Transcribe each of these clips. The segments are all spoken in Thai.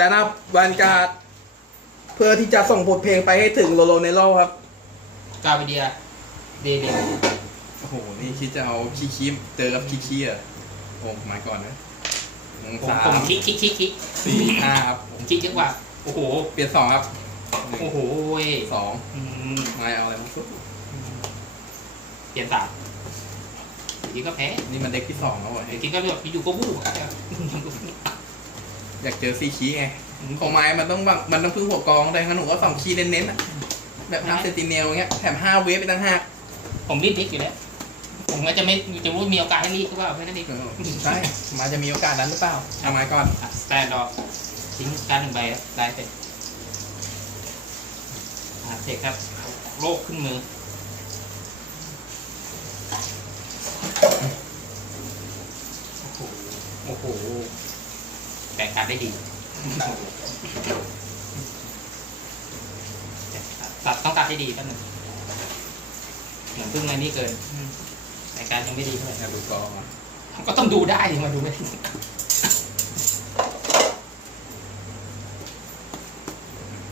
แตนด์อัพวันการ์ดเพื่อที่จะส่งบทเพลงไปให้ถึงโลโลเนโลครับ กาวิเดียเดเดโอ้โห นี่คิดจะเอาคีคีเจอกับคีคีอะโอ้มาก่อนนะหนึ่งผมสาผมมคิกคิกคิกคิกสี่ห้าครับผมคิกเยอะกว่าโอ้โห เปลี่ยนสองครับหนึ่งโอ้โหเว้ยสองอืมไม่เอาอะไรมาสุดเปลี่ยนสามเดี๋ยวก็แพ้นี่มันเด็กที่สองแล้วเหรอเดี๋ยวกินก็แบบอยู่ก็บู้อะ อยากเจอซีคีไงของไม้มันต้องแบบมันต้องพึ่งหัวกองแต่งั้นหนูก็สองคีย์เน้นๆอะแบบทำเซนติเนลเงี้ยแถมห้าเวฟไปตั้งห้าผมรีดดิกอยู่แล้ว ผมก็จะไม่จะรู้มีโอกาสให้รีดหรือเปล่าแค่นั้นเองใช่มาจะมีโอกาสนั้นหรือเปล่าเอาไม้ก่อนสแตนดอร์ทิ้งการดหนึ่งใบครับได้ไปอะเสร็จครับ โลกขึ้นมือ โอ้โห โอ้โห แบ่งการดได้ดีตัดต้องตัดให้ดีก็หนึ่งเหมือนเพิ่งมานี่เกินแต่การยังไม่ดีเท่าไหร่อยากดูกองอะก็ต้องดูได้ดิมาดูไม่ได้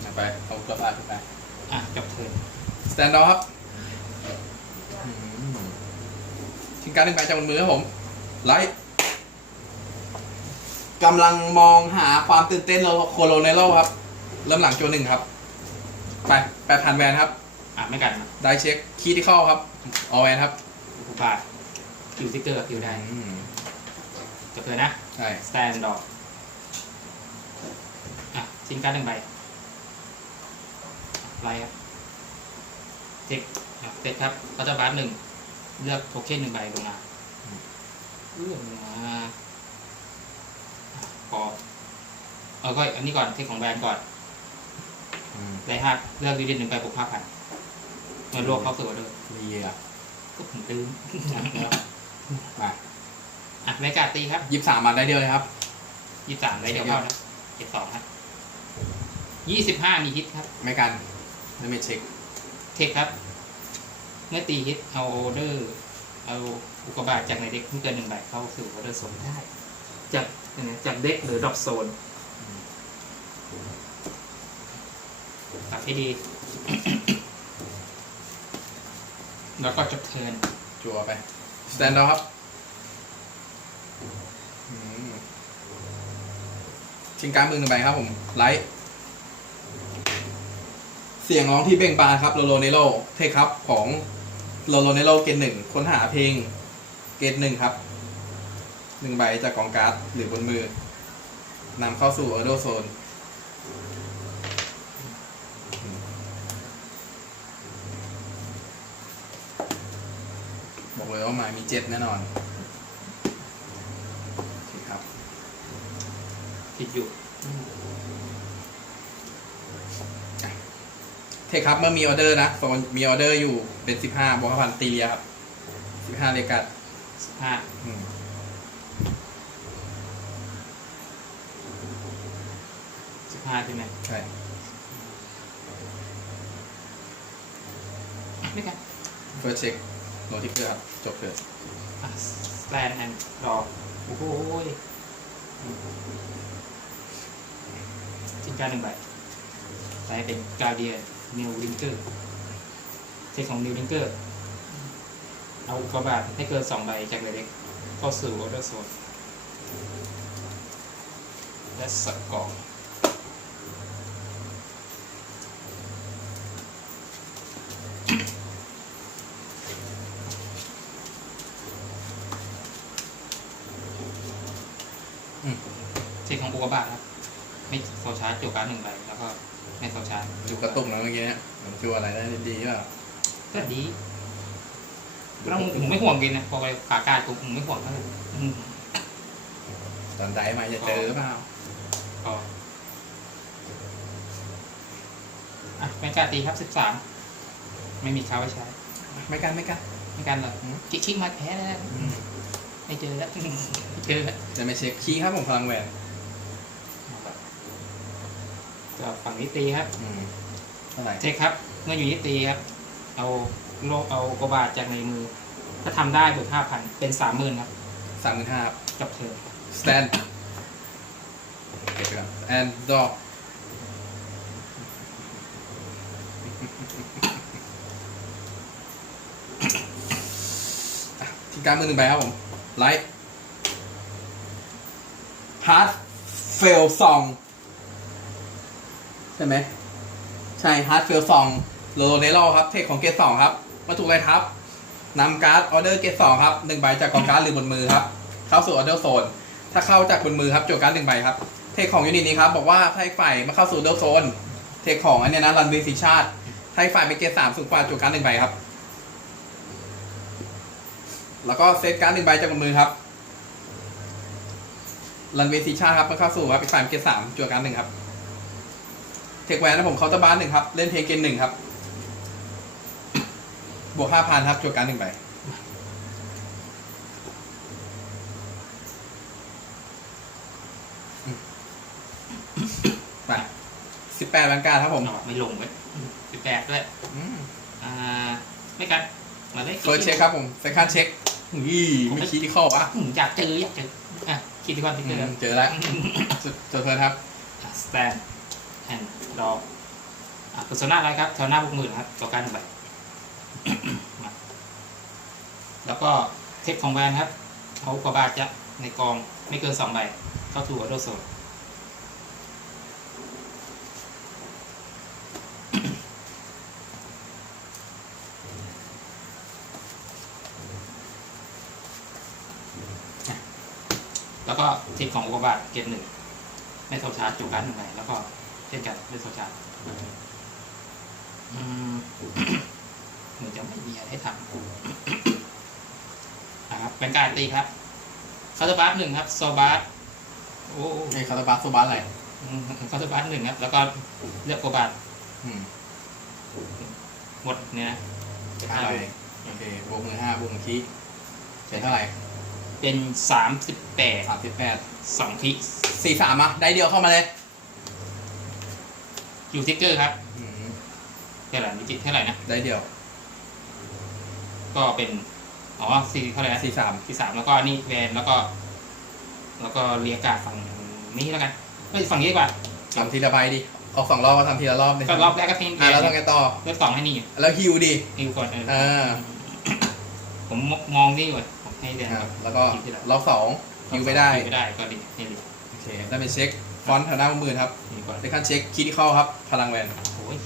เอาไปเอากระบาดขึ้นไปอะจบเทิร์นสแตนดอร์ครับทิ้งการหนึ่งใบจากบนมือครับผมไลท์ กำลังมองหาความตื่นเต้นโลโคโลเนโลครับ เริ่มหลังโจหนึ่งครับไปแปดพันแวนครับ อะไม่กันนะได้เช็คคีย์ที่เข้าครับออแวนครับอุปาทคิวสติ๊กเกอร์คิวได้อืมจบเทิร์นนะใช่สแตนดอร์อะทิ้งการดหนึ่งใบไลท์ครับเทคอะเทคครับเขาจะบาร์หนึ่งเลือกโทเค็นหนึ่งใบลงมาเลือกลงมาอะ พอเอาก็อันนี้ก่อนเทคของแบรนด์ก่อนอืมได้ห้าเลือกยูนิตหนึ่งใบบวกห้าพันเงินรวมเข้าสู่ออเดอร์เรียก็ผมลืมมาอะไม่กล้าตีครับยี่สิบสามมาได้เดียวเลยครับยี่สามได้เดียวเข้านะเจ็ดสองครับยี่สิบห้ามีฮิตครับ ไม่กันไม่เช็คเทคครับ เมื่อตีฮิตเอาออเดอร์ เอาอุกกาบาตจากในเด็กไม่เกินหนึ่งใบเข้าสู่ออเดอร์โซนได้จากยังไง จากเด็กหรือดรอปโซนตัดให้ดี แล้วก็จบเทิร์นจัวไป สแตนดอร์ครับอืมชิงการมือหนึ่งใบครับผม ไลท์ เสียงร้องที่เบ่งบานครับโลโลเนโลเทคครับของโลโลเนโลเกตหนึ่งค้นหาเพลงเกตหนึ่งครับ หนึ่งใบจากกองการ์ดหรือบนมือนำเข้าสู่ออโดโซน บอกเลยว่าหมายมีเจ็ดแน่นอนโอเคครับผิดอยู่เทคครับเมื่อมีออเดอร์นะโซนมีออเดอร์อยู่เป็นสิบห้าบวกพันตีเรียครับสิบห้าเรียกัดสิบห้า อืม สิบ ห้าใช่ไหมใช่ ไม่กันเฟิร์สเช็คโนติเกอร์ครับ จบเลยสแตนแอนด์ดอโอ้โหยทิ้งการหนึ่งใบใส่เป็นกาเดียนิวลิงเกอร์เทคของนิวลิงเกอร์เอาอุกกาบาตให้เกินสองใบจากเลยเด็กเข้าสู่ออเดอร์โซนและสกอร์ องอุกกาบาตครับ ไม่โซชาร์จจบการดหนึ่งใบแล้วก็ไม่โซชาร์จดูกระตุกนะเมื่อกี้เนี่ยมันจัวอะไรได้ดีๆก็ก็ดีแล้วมึงไม่ห่วงกินนะพอไปขากาดกูมึงไม่ห่วงเท่าไหร่อืมตอนได้มาจะเจอหรือเปล่าพออะไม่กล้าตีครับสิบสามไม่มีค้าไว้ใช้ไม่กันไม่กันไม่กันเลยอืมคิกคิกมาแพ้แล้วไม่เจอแล้วไม่เจอแล้วจะไม่เช็คคีย์ครับผมพลังแหวน ก็ฝั่งนี้ตีครับอืมเท่าไหร่เทคครับ เมื่ออยู่นี้ตีครับ เอาโลกเอากบาทจากในมือ ถ้าทำได้บวกห้าพันเป็นสามหมื่นครับสามหมื่นห้าครับจบเทิร์นสแตนเก็บไปก่อน and draw อะที่การมือหนึ่งใบครับผมไลท์ hard fail song ใช่ไหมใช่ hard fail song โลโลเนโรครับ เทคของเกตสองครับ มาถูกเลยครับนำการ์ดออเดอร์เกตสองครับหนึ่งใบจากกองการ์ดหรือบนมือครับ เข้าสู่ออเดอร์โซน ถ้าเข้าจากบนมือครับจทย์การ์ดหนึ่งใบครับ เทคของยูนิตนี้ครับ บอกว่าถ้าฝ่ายมาเข้าสู่ออเดอร์โซน เทคของอันเนี้ยนะรันเวสีชาติถ้าฝ่ายเป็นเกตสามสูงกว่าจทย์การ์ดหนึ่งใบครับ แล้วก็เซตการ์ดหนึ่งใบจากบนมือครับรันเวสีชาครับมาเข้าสู่ครับอีกฝ่ายเป็นเกตสามจทย์การ์ดหนึ่งครับ เทคแวนนะผมเคาน์เตอร์บาร์หนึ่งครับ เล่นเพลงเกนหนึ่งครับ บวกห้าพันครับโจทย์การดหนึ่งใบอืมไปสิบแปดวันการครับผมอ๋อไม่ลงเว้ยสิบแปดด้วยอืมอ่า ไม่กันมาได้เฟิร์สเช็คครับผมเซคันด์เช็คอุ้ยไม่คิดที่เข้าอะอืมอยากเจออยากเจออะคิดดีกว่าคิดอืดีกมว่าเจอแล้วสุดเจอเฟิร์สครับสแตนแอนด์ดออะ เพอร์โซนาอะไรครับแถวหน้าพวกมือนะครับต่อการหนึ่งใบแล้วก็เทคของแวนครับเอากว่าบาทจะในกองไม่เกินสองใบเข้าถูออโดโซนแล้วก็เทคของอุกบาตเกตหนึ่งไม่โซชาร์จจูการหนึ่งใบแล้วก็ เช่นกันไม่โซชาร์จอืมเหมือนจะไม่มีอะไรให้ทำนะครับเป็นการตีครับคาร์บาสหนึ่งครับโซบาสโอ้ไอ้คาร์บาสโซบาสอะไรคาร์บาสหนึ่งครับ แล้วก็เลือกโกบาสอืมหมดเนี่ยนะห้าใบโอเคบวกมือห้าบวกมือคีเสร็จเท่าไหร่ เป็นสามสิบแปดสามสิบแปดสองคิสี่สามอะ ได้เดียวเข้ามาเลย อยู่ทิกเกอร์ครับอืมเท่าไหร่วิจิตเท่าไหร่นะ ได้เดียวก็เป็น อ๋อสี่เท่าไหร่นะสี่สามที่สามแล้วก็นี่แวนแล้วก็ แล้วก็เรียกการดฝั่งนี้แล้วกันไม่ฝั่งนี้ดีกว่าทำทีละใบดิ ออกสองรอบก็ทำทีละรอบเลยก็รอบแรกก็ทิ้งแวอะนแล้วทำไงต่อ เลือกสองให้นี่แล้วฮิวดิฮิวก่อนเอออ่าผมมองนี่ก่อนผมให้แวนอะก่อนแล้วก็รอบสองฮิวไม่ได้ ฮิวไม่ได้ก็ดีให้ดีโอเคได้เป็นเช็ค ฟอนต์แถวหน้ามือครับฮิวก่อนเซคันเช็คคิดที่เข้าครับ พลังแวนโอ้ย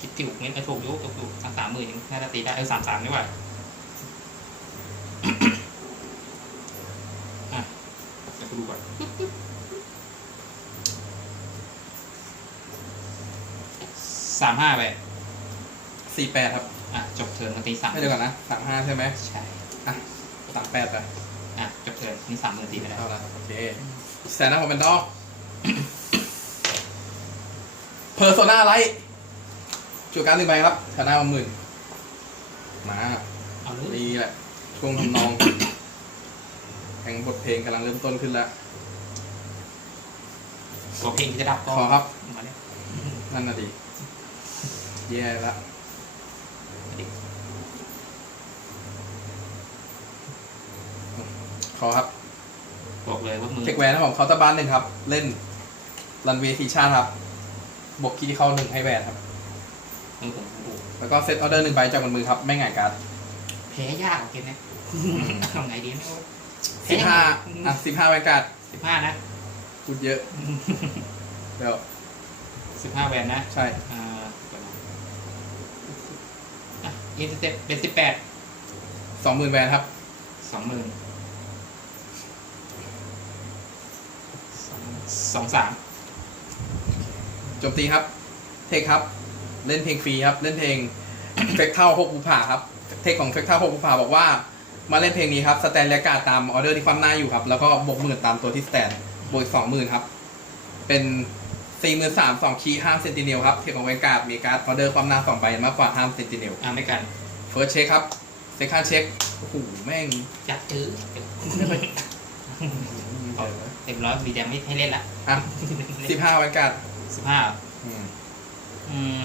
คิดถูกงั้นก็ถูกอยุถูกถูกสามสามหมื่นน่าจะตีได้เออสามสามนี่หว่าอะเดี๋ยวกูดูก่อนสามห้าไปสี่แปดครับ อะ จบเทิร์นมาตีสามไม่เดียวกันนะสามห้าใช่ไหมใช่อะสามแปดไปอะ จบเทิร์นนี่สามหมื่นตีไปแล้วเท่าแล้วโอเคแสนนะผมเป็นดอก เพอร์โซนาไลท์จุดการดหนึ่งใบครับแถวหน้ามาหมื่นมาเอาเลยดีแหละช่วงทำนองแข่งบทเพลงกำลังเริ่มต้นขึ้นแล้ว ตัวเพลงที่จะดับก็ขอครับ มาเนี่ยนั่นน่ะดีแย่ละขอครับบอกเลยว่ามือเทคแวนครับผมเคาน์เตอร์บ้านหนึ่งครับ เล่นรันเวย์ทีชาติครับ บวกคีย์ที่เข้าหนึ่งให้แวนครับมือผมดูแล้วก็เซตออเดอร์หนึ่งใบจากบนมือครับ ไม่ง่ายการ์ดแพ้ยากโอเคนะเอาไงดีไม่รู้สิบห้าอะสิบห้าแวนการ์ดสิบห้านะพูดเยอะเดี๋ยวสิบห้าแวนนะใช่อ่าเดี๋ยวนะอะยิงสเต็ปเป็นสิบแปดสองหมื่นแวนครับสองหมื่นสองสองสามโจมตีครับ เทคครับ เล่นเพลงฟรีครับ เล่นเพลงเฟกเท่าหกภูผาครับ เทคของเฟกเท่าหกภูผาบอกว่า มาเล่นเพลงนี้ครับ สแตนเรียกการ์ดตามออเดอร์ที่ความหน้าอยู่ครับ แล้วก็บวกหมื่นตามตัวที่สแตนบวกสองหมื่นครับ เป็นสี่หมื่นสามสองคีห้ามเซนติเนลครับ เทคของแวนการ์ดมีการ์ดออเดอร์ความหน้าสองใบมากกว่าห้ามเซนติเนลอ่าไม่กันเฟิร์สเช็คครับเซคันด์เช็คโอ้โหแม่งอยากซื้อเต็มร้อยมีแดงไม่ให้เล่นละอะสิบห้าแวนการ์ด สิบห้าอืมอืม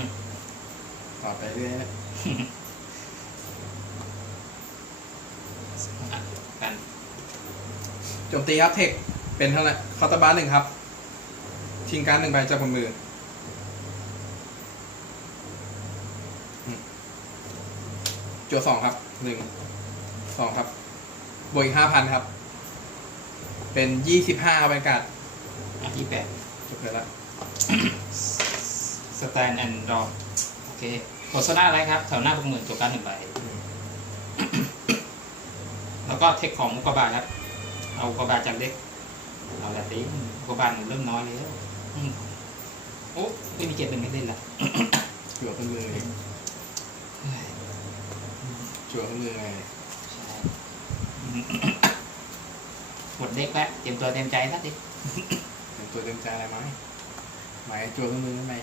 ต่อไปเรื่อยอะกันโจมตีครับเทคเป็นเท่าไหร่คาร์ตบาร์หนึ่งครับททิ้งการดหนึ่งใบจากบนมืออืมจัวสองครับหนึ่งสองครับบวกอีกห้าพันครับ เป็นยี่สิบห้าบรรยากาศอะที่แปดจบเลยละ สแตนแอนด์ดอโอเคโฆษณาอะไรครับ แถวหน้าพวกหมื่นตัวการหนึ่งใบ แล้วก็เทคของอุกกาบาตครับ เอาอุกกาบาตจากเด็ก เอาละตีอุกกาบาตเริ่มน้อยแล้วอืมโอ้ไม่มีเกียรติหนึ่งไม่เล่นละจั่วขึ้นมือเลยจั่วขึ้นมือไงใช่อืมหมดเด็กแล้วเตรียมตัวเตรียมใจซะดิเป็นตัวเต็มใจอะไรไหม หมายจั่วขึ้นมือได้ไหม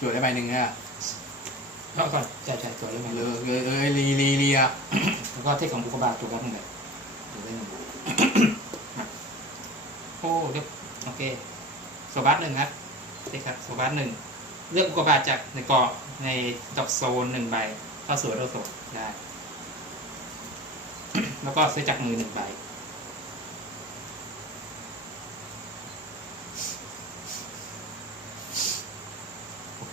จั่วได้ใบหนึ่งอะรอก่อนใช่ใช่ตัวเริ่มเลเลยยเลยเอ้ยลีลีเลียแล้วก็เทคของอุกกาบาตตัวการหนึ่งใบเดี๋ยวเล่นหนึ่งอะโอ้เดี๋ยวโอเคโซบัสหนึ่งครับเทคครับโซบัสหนึ่งเลือกอุกกาบาตจากในเกาะในดอกโซนหนึ่งใบเข้าสู่โดโซนได้ แล้วก็ซื้อจากมือหนึ่งใบ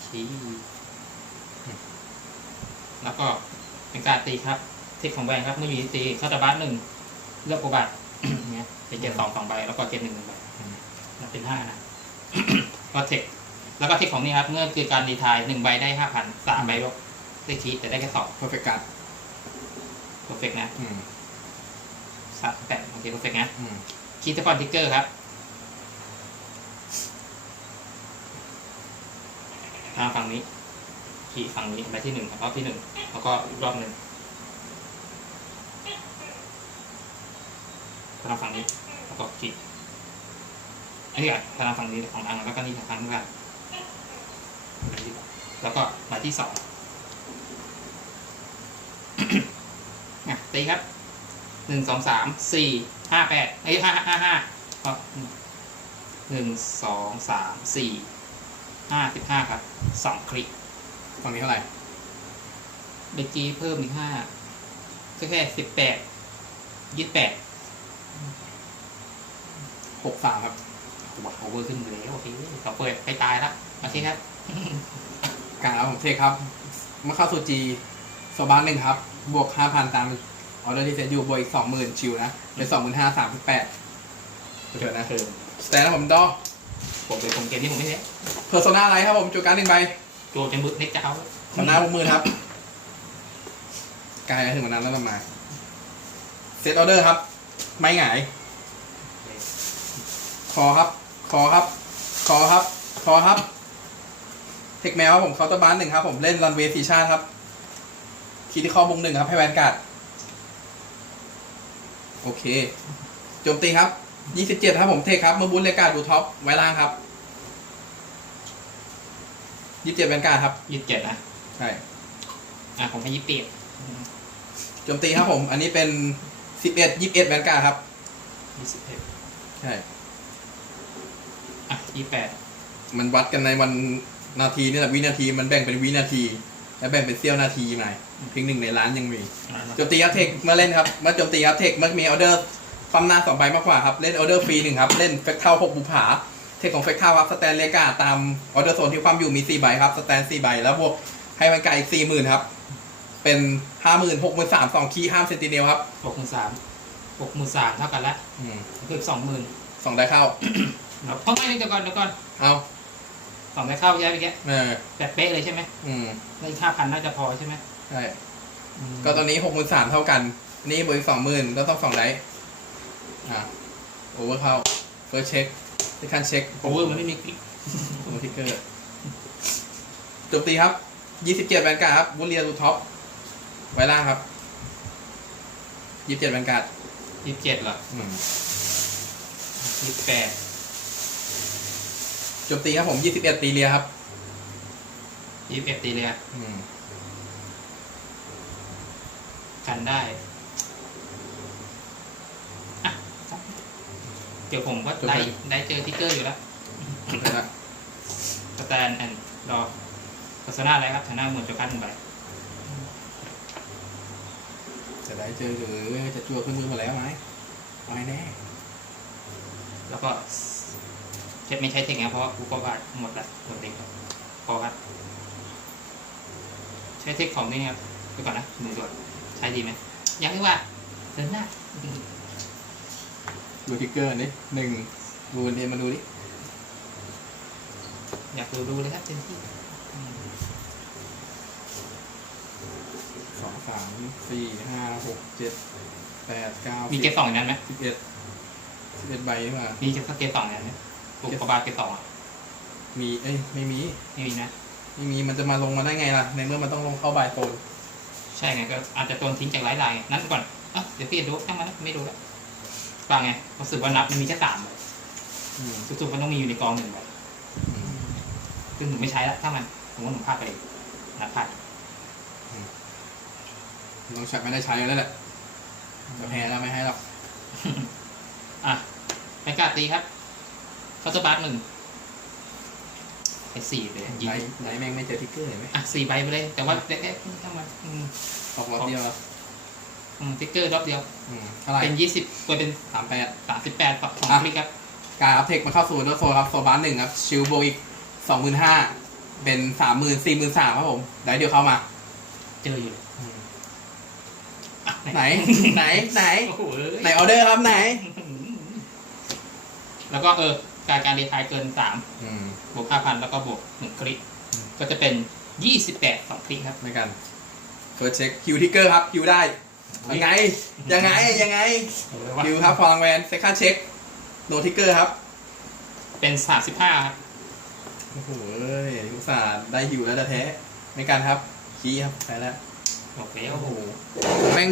โอเคแล้วก็เป็นการตีครับเทคของแบงค์ครับเมื่อมีตีเข้าตาบัสหนึ่งเลือกโกบัตเนี่ยเป็นเจ็ดสองสองใบแล้วก็เจ็ดหนึ่งหนึ่งใบนับเป็นห้านะก็เทคแล้วก็เทคของนี่ครับเมื่อคือการดีทายหนึ่งใบได้ห้าพันสามใบลบได้คีแต่ได้แค่สองเพอร์เฟกต์การ์ดเพอร์เฟกนะอืมสามแปดโอเคเพอร์เฟกนะอืมคีตะกอนทิกเกอร์ครับ ทางฝั่งนี้คีฝั่งนี้ใบที่หนึ่งรอบที่หนึ่งแล้วก็อีกรอบหนึ่งทางฝั่งนี้แล้วก็คีอันนี้ก่อนทางฝั่งนี้ของทางแล้วก็นี่ทางนู้นกันแล้วก็ใบที่สองอะตีครับหนึ่งสองสามสี่ห้าแปดเอ้ยห้าห้าห้าก็หนึ่งสองสามสี่ ห้าสิบห้าครับสองคลิกฝั่งนี้เท่าไหร่เบจีเพิ่มอีกห้าก็แค่สิบแปดยี่สิบแปดหกสามครับว้าวโอเวอร์ขึ้นไปแล้วโอเคต่อเปิดไปตายแล้วโอเคครับกลางแล้วผมเทคครับเมื่อเข้าสู่จีโซบานหนึ่งครับ บวกห้าพันตามออเดอร์ที่เซ็ตอยู่บวกอีกสองหมื่นชิวนะเป็นสองหมื่นห้าสามสิบแปดเถิดนะคือสแตนนะผมดอ ผมเป็นผมเกมที่ผมไม่เล่นเพอร์โซนาไรครับผมจุดการดหนึ่งใบโจจะมึกเน็กจะเอาขอหน้าพวกมือครับกายถึงวันนั้นแล้วประมาณเซตออเดอร์ครับ ไม่หงาย คอครับ คอครับ คอครับ คอครับ เทคแมวครับผมเคาน์เตอร์บานหนึ่งครับ ผมเล่นรันเวย์สีชาติครับ คีที่ข้อมุงหนึ่งครับให้แวนการ์ดโอเคโจมตีครับ ยี่สิบเจ็ดครับผมเทคครับเมื่อบุญเลกาดดูท็อปไว้ล่างครับยี่สิบเจ็ดแวนการ์ดครับยี่สิบเจ็ดนะใช่อะผมให้ยี่สิบเจ็ดโจมตีครับผม อันนี้เป็นสิบเอ็ดยี่สิบเอ็ดแวนการ์ดครับยี่สิบเอ็ดใช่อะยี่สิบแปดมันวัดกันในวันนาทีนี่แหละวินาทีมันแบ่งเป็นวินาที และแบ่งเป็นเสี้ยวนาทีหน่อยเพียงหนึ่งในล้านยังมีโจมตีครับเทคเมื่อเล่นครับเมื่อโจมตีครับเทคเมื่อมีออเดอร์ ความหน้าสองใบมากกว่าครับ เล่นออเดอร์ฟรีหนึ่งครับ เล่นเฟกเท่าหกบุผา เทคของเฟกเท่าครับ สแตนเลกาตามออเดอร์โซนที่ความอยู่มีสี่ใบครับ สแตนสี่ใบแล้วบวกให้มันไกลอีกสี่หมื่นครับ เป็นห้าหมื่นหกหมื่นสามสองคีย์ห้ามเซนติเนลครับหกหมื่นสามหกหมื่นสามเท่ากันละอืมคือสองหมื่นสองได้เข้าแล้วต้องไม่เดี๋ยวก่อนเดี๋ยวก่อนเอาสองได้เข้าใช่ไหมพี่แกเออแบบเป๊ะเลยใช่ไหมอืมในค่าพันน่าจะพอใช่ไหมใช่ก็ตอนนี้หกหมื่นสามเท่ากัน นี่บวกอีกสองหมื่นก็ต้องสองได้ อ่าโอเวอร์เข้าเฟิร์สเช็คที่ขั้นเช็คโอเวอร์มันไม่มีคลิกผมทิกเกอร์โจมตีครับยี่สิบเจ็ดแวนการ์ดครับวุเรียรูท็อปไว้ล่างครับยี่สิบเจ็ดแวนการ์ดยี่สิบเจ็ดเหรออืมยี่สิบแปดโจมตีครับผมยี่สิบเอ็ดตีเรียครับยี่สิบเอ็ดตีเลยอืมกันได้อะ เดี๋ยวผมก็ได้ได้เจอทิกเกอร์อยู่แล้วนะฮะสแตนแอนด์รอโฆษณาอะไรครับชนะหมื่นจุดคันหนึ่งใบจะได้เจอหรือจะจั่วขึ้นมือมาแล้วไหมไม่แน่ แล้วก็ใช้ไม่ใช้เทคนิคเพราะว่าอุปกรณ์หมดละหมดเด็กแล้วพอครับใช้เทคของนี่ครับไปก่อนนะหนึ่งส่วนใช้ดีไหมยังไม่ว่าเดินหน้า ดูทิกเกอร์นี่หนึ่งดูเรียนมาดูดิอยากดูดูเลยครับเต็มที่อืมสองสามสี่ห้าหกเจ็ดแปดเก้ามีเกรดสองอย่างนั้นไหมสิบเอ็ดสิบเอ็ดใบนี่มามีเฉพาะเกรดสองอย่างนั้นไหมอุปกรณ์เกรดสองอะมีเอ้ยไม่มีไม่มีนะไม่มีมันจะมาลงมาได้ไงล่ะ ในเมื่อมันต้องลงเข้าบายโซนใช่ไงก็อาจจะโดนทิ้งจากไลน์ไลน์นั้นก่อนเอะเดี๋ยวพี่ดูช่างมันนะไม่ดูแล้ว ฟังไงรู้สึกว่านับมันมีแค่สามใบอืมสุดๆมันต้องมีอยู่ในกองหนึ่งใบอืมซึ่งหนูไม่ใช้แล้วถ้ามันผมว่าหนูพลาดไปเองนับพลาดต้องใช้ไม่ได้ใช้แล้วแหละจะแพ้แล้วไม่ให้หรอกอะไม่กล้าตีครับคาสบาร์หนึ่งไปสี่ไปเลยยิงไหนไหนแม่งไม่เจอทิกเกอร์เห็นไหมอะสี่ใบไปเลย แต่ว่าแค่ๆช่างมันอืมออกรอบเดียวแล้วอืม ติ๊กเกอร์รอบเดียว อืมเท่าไหร่เป็นยี่สิบตัวเป็นสามแปดสามสิบแปดกับสองอะคลิกครับ การอัพเทคมาเข้าสู่โดโซครับโซบาร์หนึ่งครับ ชิลโบอีกสองหมื่นห้าเป็นสามหมื่นสี่หมื่นสามครับผมได้เดียวเข้ามา เจออยู่อะไหน ไหน ไหน โอ้โหเอ้ยไหนออเดอร์ครับไหน แล้วก็เออ การการดีทายเกินสามอืม บวกห้าพันแล้วก็บวกหนึ่งคลิก อืม ก็จะเป็นยี่สิบแปดสองคลิกครับในกันเฟิร์สเช็คคิวทิกเกอร์ครับคิวได้ ยังไง ยังไง ยังไงคิวครับพลังแวนเซคันเช็คโนทิกเกอร์ครับ เป็นสามสิบห้าครับ โอ้โหอุตส่าห์ได้ฮิวแล้วจะแท้ ในการครับคีย์ครับใช้แล้ว โอเคโอ้โอ้โหโหแม่ง